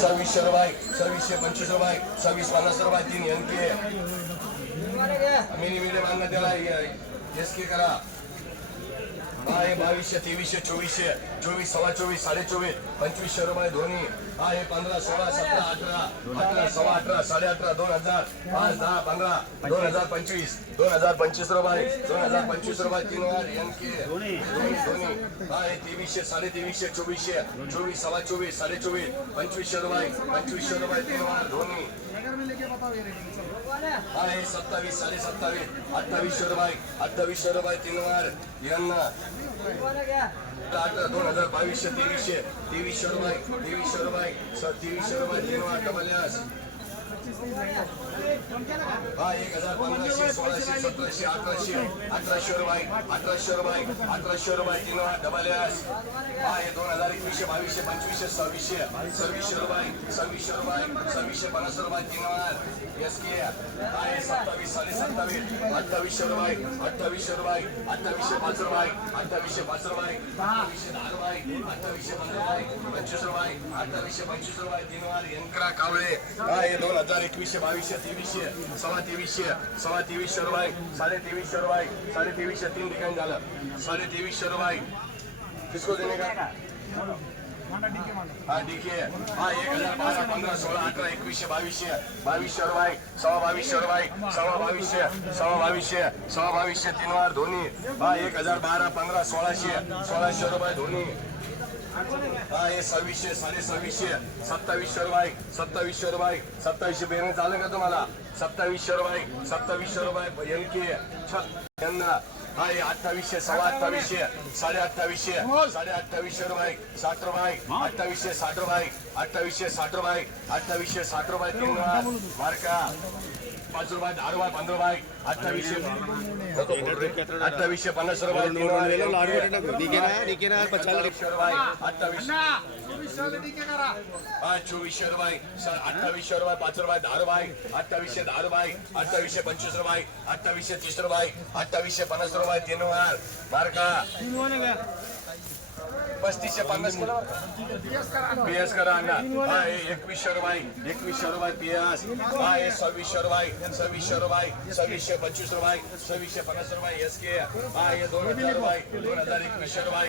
सव्वीसशे रुपये सव्वीसशे पंचवीस रुपये सव्वीस पन्नास रुपये तीन एन के मिनी मिडियम अन्न त्याला एस के करा. आहे बावीसशे तेवीसशे चोवीसशे चोवीस सव्वा चोवीस साडे चोवीस पंचवीसशे रुपये धोनी आहे पंधरा सोळा सतरा अठरा अठरा सव्वा अठरा साडे अठरा दोन हजार पाच दहा पंधरा दोन हजार पंचवीस दोन हजार पंचवीस रुपये दोन हजार पंचवीस रुपये तीन वार एन के तेवीसशे साडे तेवीसशे चोवीसशे चोवीस सव्वा चोवीस साडे चोवीस पंचवीसशे रुपये पंचवीसशे रुपये तीन हजार हा हे सत्तावीस साडे सत्तावीस अठ्ठावीसशे रुपये अठ्ठावीसशे रुपये तीन हजार यांना दोन हजार बावीसशे तेवीसशे तेवीसशे रुपये तेवीसशे रुपये स- तेवीसशे रुपये तीन वार कमल्यास यास हा एक हजार पंधराशे सोळाशे सतराशे अठराशे अठराशे रुपये अठराशे रुपये अठराशे रुपये तीन हजार डबल यास हा हे दोन हजार एकवीसशे बावीसशे पंचवीसशे सव्वीसशे सव्वीसशे रुपये सव्वीसशे रुपये सव्वीसशे पन्नास रुपये तीन हजार एस के हा हे सत्तावीस साडे सत्तावीस अठ्ठावीसशे रुपये अठ्ठावीसशे रुपये अठ्ठावीसशे पाच रुपये अठ्ठावीसशे पाच रुपये अठ्ठावीसशे दहा रुपये अठ्ठावीसशे पंधरा रुपये पंचवीस रुपये अठ्ठावीसशे पंचवीस रुपये तीन हजार यंत्रा कावळे हा हे दोन हजार एकवीसशे बावीसशे तेवीसशे सव्वा तेवीसशे सव्वा तेवीसशे रुपये साडे तेवीसशे रुपये साडे तेवीसशे तीन ठिकाणी झालं साडे तेवीसशे रुपये किसको देणे का हा ठीक हा एक हजार बारा पंधरा सोळा अठरा एकवीसशे बावीसशे. बावीसशे रुपये सव्वा बावीसशे रुपये सव्वा बावीसशे सव्वा बावीसशे सव्वा बावीसशे तीन हा एक हजार बारा पंधरा सोळाशे सोळाशे रुपये हा हे सव्वीसशे साडे सव्वीसशे सत्तावीसशे रुपये सत्तावीसशे रुपये सत्तावीसशे चालेल का तुम्हाला? सत्तावीसशे रुपये सत्तावीसशे रुपये एन के. यांना हा अठ्ठावीसशे सव्वा अठ्ठावीसशे साडे अठ्ठावीसशे साडे अठ्ठावीसशे रुपये साठ रुपये अठ्ठावीसशे साठ रुपये अठ्ठावीसशे साठ रुपये अठ्ठावीसशे साठ रुपये तीन मार्का पाच रुपये दहा रुपये पंधरा रुपये अठ्ठावीसशे नको बोल रे. अठ्ठावीसशे पन्नास रुपये तीन हजार अठ्ठावीसशे रुपये अठ्ठावीसशे हा चोवीसशे रुपये सर अठ्ठावीसशे रुपये पाच रुपये दहा रुपये अठ्ठावीसशे दहा रुपये अठ्ठावीसशे पंचवीस पस्तीसशे पन्नास किलो पीएस करा अण्णा. हा हे एकवीसशे रुपये एकवीसशे रुपये पीएस हा हे सव्वीसशे रुपये सव्वीसशे रुपये सव्वीसशे पंचवीस रुपये सव्वीसशे पन्नास रुपये एस के. हा हे दोन हजार रुपये दोन हजार एकवीसशे रुपये